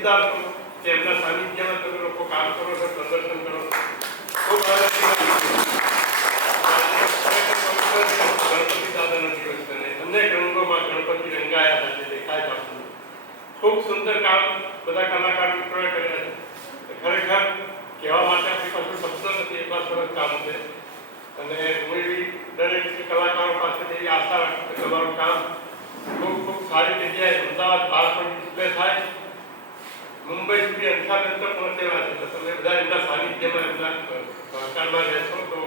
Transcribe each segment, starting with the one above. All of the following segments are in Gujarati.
નસીબદાર છો કે એમના સાનિધ્યમાં તમે લોકો કામ કરો છો, પ્રદર્શન કરો છો. ખૂબ સરસ ગણપતિ દાદાના દિવસ છે. અનેક રંગોમાં ગણપતિ રંગાયા હતા, જે દેખાય છે આપણને. ખૂબ સુંદર કામ બધા કલાકાર મિત્રોએ કર્યા છે. ખરેખર કહેવા માટે આપણી પાસે શબ્દ નથી, એટલા સરસ કામ છે. અને હું એવી દરેક કલાકારો પાસેથી એવી આશા રાખું કે તમારું કામ ખૂબ ખૂબ સારી જગ્યાએ અમદાવાદ બહાર પણ ડિસ્પ્લે થાય, મુંબઈ સુધી અંશાબેન તો પહોંચેલા છે. તો તમે બધા એમના સાનિધ્યમાં એમના સહકારમાં રહેશો તો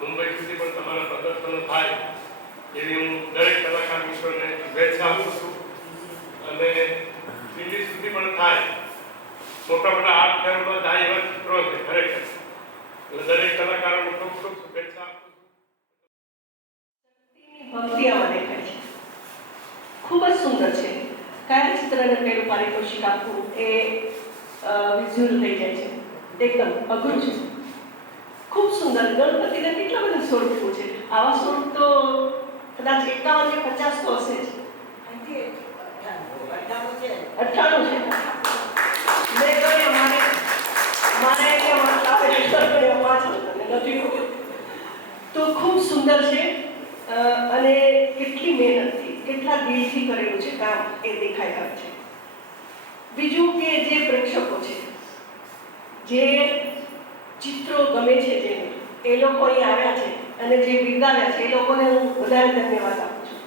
મુંબઈ સુધી પણ તમારા પ્રદર્શનો થાય એવી હું દરેક કલાકાર મિત્રોને શુભેચ્છા આપું છું. અને દિલ્હી સુધી પણ થાય, મોટા મોટા આર્ટ ફેરમાં જાય એવા ચિત્રો છે ખરેખર. એટલે દરેક કલાકારોને ખૂબ ખૂબ શુભેચ્છા આપું છું. ભક્તિ આમાં દેખાય છે, ખૂબ જ સુંદર છે. કયા ચિત્રને કયું પારિતોષિક આપવું એ વિઝ્યુઅલ થઈ જાય છે, એકદમ અઘરું છે. ખૂબ સુંદર. ગણપતિના કેટલા બધા સ્વરૂપો છે. આવા સ્વરૂપ તો કદાચ 51 કે 50 તો હશે જ. 98 છે. મેં કહ્યું મારે નથી. તો ખૂબ સુંદર છે. અને કેટલી મહેનતથી, કેટલા દિલથી કરેલું છે કામ એ દેખાઈ આવે છે. બીજું કે જે પ્રેક્ષકો છે, જે ચિત્રો ગમે છે, જેને એ લોકો અહીં આવ્યા છે અને જે બિરદાવ્યા છે, એ લોકોને હું વધારે ધન્યવાદ આપું છું.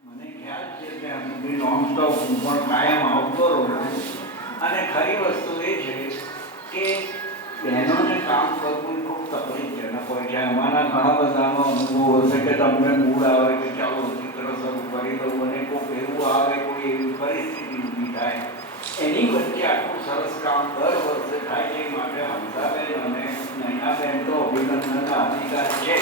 મને ખ્યાલ છે કે નોનસ્ટોપ હું પણ કાયમ આવતો રહું. અને ખરી વસ્તુ એ છે કે બહેનોને કામ કરવું ખૂબ તકલીફજનક હોય છે. અમારા ઘણા બધાનો અનુભવ હશે કે તમને મૂડ આવે કે ચાલો ચિત્ર શરૂ કરી દઉં અને કોઈક એવું આવે, કોઈ એવી પરિસ્થિતિ ઊભી થાય. એની વચ્ચે આટલું સરસ કામ દર વર્ષે થાય છે. માટે હંસાબેન અને નયનાબેન તો અભિનંદનના અધિકાર છે,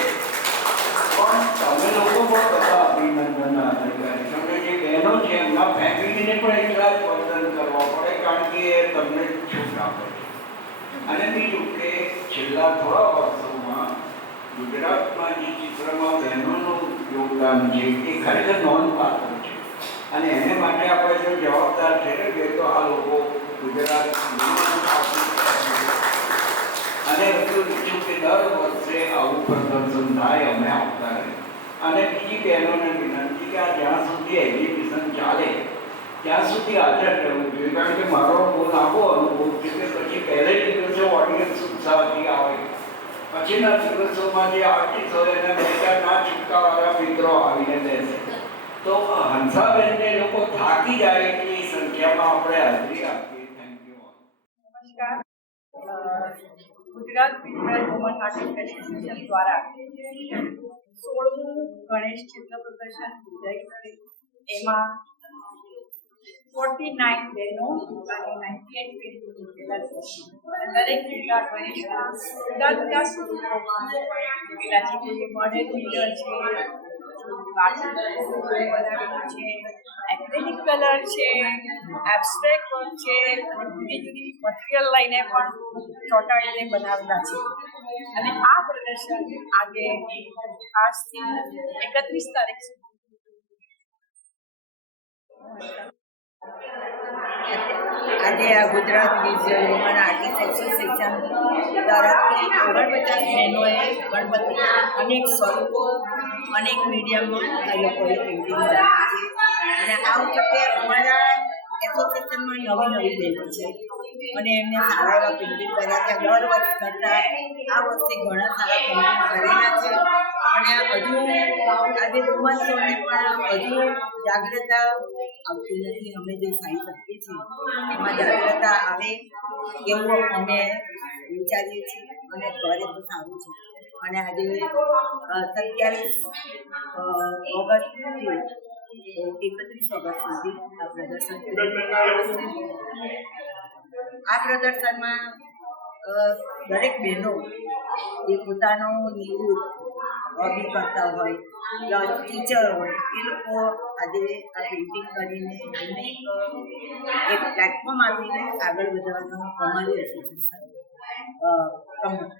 પણ તમે લોકો પણ બધા અભિનંદનના અધિકારી છો. કે જે બહેનો છે એમના ફેમિલીને પણ એટલા જ વર્તન કરવા પડે, કારણ કે તમને છૂટ આપે છે. અને બીજું કે છેલ્લા થોડા વર્ષોમાં ગુજરાતમાં જે ચિત્રમાં બહેનોનું યોગદાન છે એ ખરેખર નોંધપાત્ર છે. અને એને માટે આપણે જો જવાબદાર ઠેરવીએ તો આ લોકો ગુજરાત અને એટલું ઈચ્છું કે દર વર્ષે આવું પ્રદર્શન થાય, અમે આવતા રહીએ. અને બીજી બહેનોને વિનંતી કે આ જ્યાં સુધી એક્ઝિબિશન ચાલે ત્યાં સુધી હાજર રહેવું જોઈએ. કારણ કે મારો બહુ લાંબો અનુભવ છે કે પછી પહેલે દિવસે ઓડિયન્સ ઉત્સાહથી આવે, પછીના દિવસોમાં જે આર્ટિસ્ટ હોય એને બે ચાર ના છૂટકાવાળા મિત્રો આવીને બેસે. તો હંસાબેનને લોકો થાકી જાય એટલી સંખ્યામાં આપણે હાજરી આપીએ. Thank you. નમસ્કાર. Gujarat visual woman artist association દ્વારા 16મું ગણેશ ચિત્ર પ્રદર્શન યોજાયું છે. એમાં 49 બહેનો અને 98 પેન્ટિંગ મૂકેલા છે. અને દરેક જિલ્લા ગણેશના જુદા જુદા સ્વરૂપોમાં મૂકેલા છે. કે મોડેલ મિરર છે, બનાવેલું છે, એક્રેલિક કલર છે, એબ્સ્ટ્રેક્ટ વર્ક છે, અને જુદી જુદી મટીરિયલ લઈને પણ ચોંટાડીને બનાવેલા છે. અને આ પ્રદર્શન આજે આજથી 31 તારીખ સુધી. આજે આ Gujarat visual woman artist association દ્વારા 49 બહેનોએ ગણપતિના અનેક સ્વરૂપો, અનેક મીડિયમમાં આ લોકોએ પેઇન્ટિંગ બનાવી છે. અને આ વખતે અમારા એસોસિએશનમાં નવી બહેનો છે અને એમને સારા એવા પેઇન્ટિંગ કર્યા છે. દર વર્ષ કરતાં આ વર્ષે ઘણા સારા પેઇન્ટિંગ કરેલા છે. અને હજુ આજે વુમન્સોને પણ હજુ જાગૃતતા આવતી નથી. અમે જે સાહિત્ય શકીએ છીએ એમાં જાગૃતતા આવે એવું અમે વિચારીએ છીએ અને ઘરે તો સારું છે. અને આજે 27 ઓગસ્ટથી 31 ઓગસ્ટ સુધી આ પ્રદર્શન આ પ્રદર્શનમાં દરેક બહેનો જે પોતાનો નિવૃત્ત હોબી કરતા હોય યા ટીચર હોય એ લોકો આજે આ પેઇન્ટિંગ કરીને એમને એક પ્લેટફોર્મ આપીને આગળ વધવાનો અમારી એસોસિએશન પ્રમોટ